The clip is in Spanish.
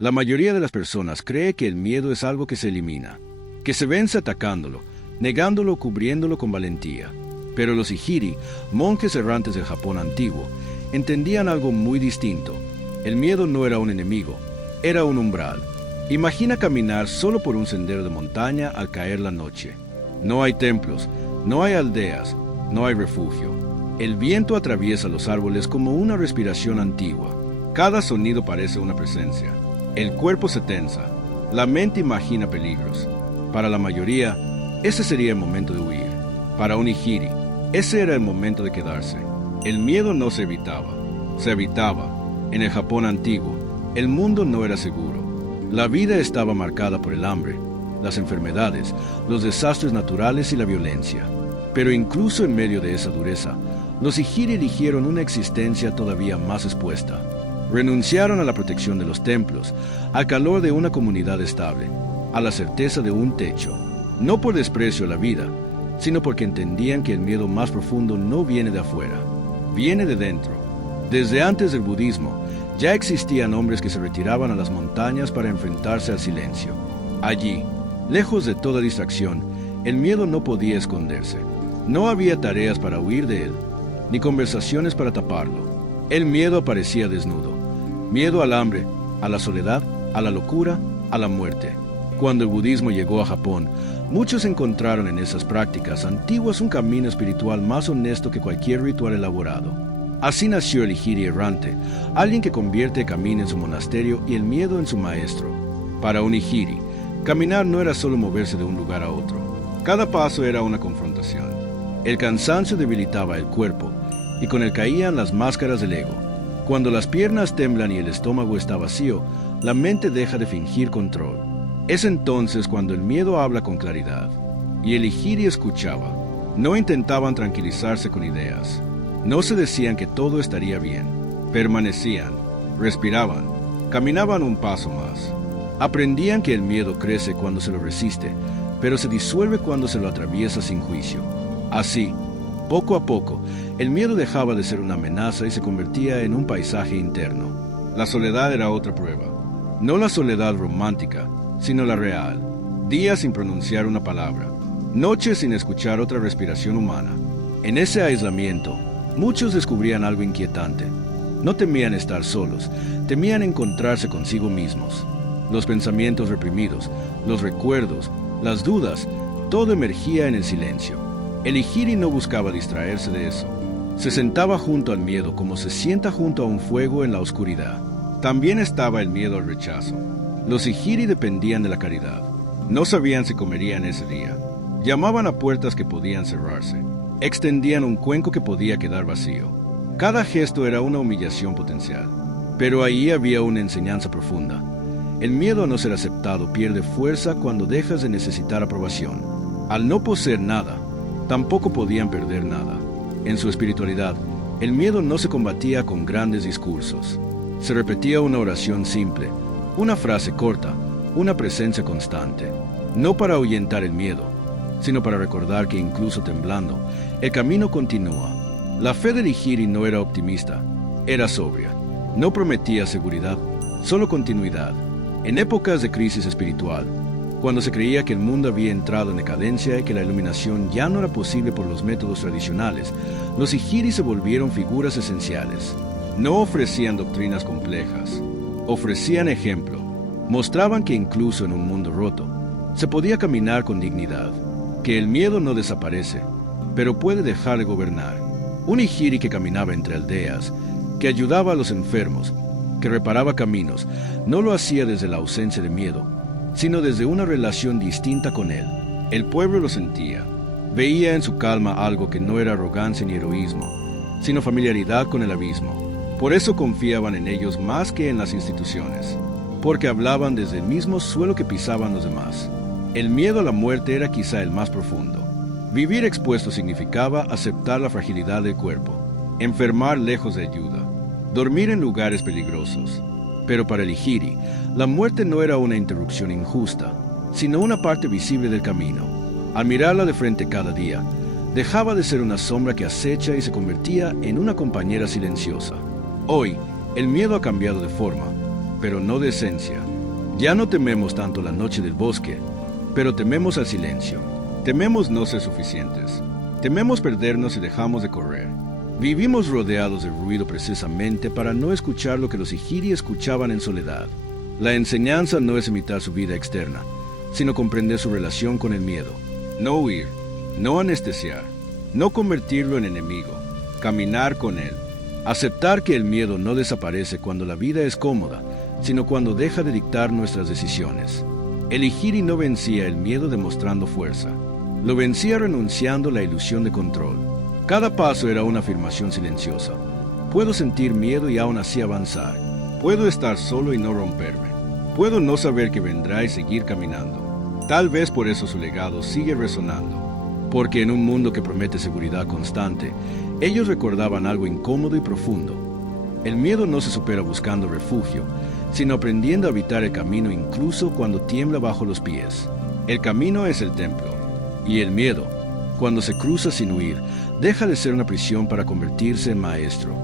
La mayoría de las personas cree que el miedo es algo que se elimina, que se vence atacándolo, negándolo o cubriéndolo con valentía. Pero los Ijiri, monjes errantes del Japón antiguo, entendían algo muy distinto. El miedo no era un enemigo, era un umbral. Imagina caminar solo por un sendero de montaña al caer la noche. No hay templos, no hay aldeas, no hay refugio. El viento atraviesa los árboles como una respiración antigua. Cada sonido parece una presencia. El cuerpo se tensa, la mente imagina peligros. Para la mayoría, ese sería el momento de huir. Para un Ijiri, ese era el momento de quedarse. El miedo no se evitaba, se habitaba. En el Japón antiguo, el mundo no era seguro. La vida estaba marcada por el hambre, las enfermedades, los desastres naturales y la violencia. Pero incluso en medio de esa dureza, los Ijiri eligieron una existencia todavía más expuesta. Renunciaron a la protección de los templos, al calor de una comunidad estable, a la certeza de un techo, no por desprecio a la vida, sino porque entendían que el miedo más profundo no viene de afuera, viene de dentro. Desde antes del budismo, ya existían hombres que se retiraban a las montañas para enfrentarse al silencio. Allí, lejos de toda distracción, el miedo no podía esconderse. No había tareas para huir de él, ni conversaciones para taparlo. El miedo aparecía desnudo. Miedo al hambre, a la soledad, a la locura, a la muerte. Cuando el budismo llegó a Japón, muchos encontraron en esas prácticas antiguas un camino espiritual más honesto que cualquier ritual elaborado. Así nació el Ijiri errante, alguien que convierte el camino en su monasterio y el miedo en su maestro. Para un Ijiri, caminar no era solo moverse de un lugar a otro. Cada paso era una confrontación. El cansancio debilitaba el cuerpo, y con él caían las máscaras del ego. Cuando las piernas temblan y el estómago está vacío, la mente deja de fingir control. Es entonces cuando el miedo habla con claridad. Y el Ijiri escuchaba. No intentaban tranquilizarse con ideas. No se decían que todo estaría bien. Permanecían, respiraban, caminaban un paso más. Aprendían que el miedo crece cuando se lo resiste, pero se disuelve cuando se lo atraviesa sin juicio. Así, poco a poco, el miedo dejaba de ser una amenaza y se convertía en un paisaje interno. La soledad era otra prueba. No la soledad romántica, sino la real. Días sin pronunciar una palabra. Noches sin escuchar otra respiración humana. En ese aislamiento, muchos descubrían algo inquietante. No temían estar solos, temían encontrarse consigo mismos. Los pensamientos reprimidos, los recuerdos, las dudas, todo emergía en el silencio. El Ijiri no buscaba distraerse de eso. Se sentaba junto al miedo como se sienta junto a un fuego en la oscuridad. También estaba el miedo al rechazo. Los Ijiri dependían de la caridad. No sabían si comerían ese día. Llamaban a puertas que podían cerrarse. Extendían un cuenco que podía quedar vacío. Cada gesto era una humillación potencial. Pero ahí había una enseñanza profunda. El miedo a no ser aceptado pierde fuerza cuando dejas de necesitar aprobación. Al no poseer nada, tampoco podían perder nada. En su espiritualidad, el miedo no se combatía con grandes discursos. Se repetía una oración simple, una frase corta, una presencia constante. No para ahuyentar el miedo, sino para recordar que incluso temblando, el camino continúa. La fe del Ijiri no era optimista, era sobria. No prometía seguridad, solo continuidad. En épocas de crisis espiritual, cuando se creía que el mundo había entrado en decadencia y que la iluminación ya no era posible por los métodos tradicionales, los Ijiri se volvieron figuras esenciales. No ofrecían doctrinas complejas, ofrecían ejemplo. Mostraban que incluso en un mundo roto, se podía caminar con dignidad, que el miedo no desaparece, pero puede dejar de gobernar. Un Ijiri que caminaba entre aldeas, que ayudaba a los enfermos, que reparaba caminos, no lo hacía desde la ausencia de miedo, sino desde una relación distinta con él. El pueblo lo sentía. Veía en su calma algo que no era arrogancia ni heroísmo, sino familiaridad con el abismo. Por eso confiaban en ellos más que en las instituciones, porque hablaban desde el mismo suelo que pisaban los demás. El miedo a la muerte era quizá el más profundo. Vivir expuesto significaba aceptar la fragilidad del cuerpo, enfermar lejos de ayuda, dormir en lugares peligrosos. Pero para el Ijiri, la muerte no era una interrupción injusta, sino una parte visible del camino. Al mirarla de frente cada día, dejaba de ser una sombra que acecha y se convertía en una compañera silenciosa. Hoy, el miedo ha cambiado de forma, pero no de esencia. Ya no tememos tanto la noche del bosque, pero tememos al silencio. Tememos no ser suficientes. Tememos perdernos si dejamos de correr. Vivimos rodeados de ruido precisamente para no escuchar lo que los Ihiri escuchaban en soledad. La enseñanza no es imitar su vida externa, sino comprender su relación con el miedo. No huir, no anestesiar, no convertirlo en enemigo, caminar con él. Aceptar que el miedo no desaparece cuando la vida es cómoda, sino cuando deja de dictar nuestras decisiones. El Ihiri no vencía el miedo demostrando fuerza. Lo vencía renunciando a la ilusión de control. Cada paso era una afirmación silenciosa. Puedo sentir miedo y aún así avanzar. Puedo estar solo y no romperme. Puedo no saber qué vendrá y seguir caminando. Tal vez por eso su legado sigue resonando. Porque en un mundo que promete seguridad constante, ellos recordaban algo incómodo y profundo. El miedo no se supera buscando refugio, sino aprendiendo a habitar el camino incluso cuando tiembla bajo los pies. El camino es el templo, y el miedo, cuando se cruza sin huir, deja de ser una prisión para convertirse en maestro.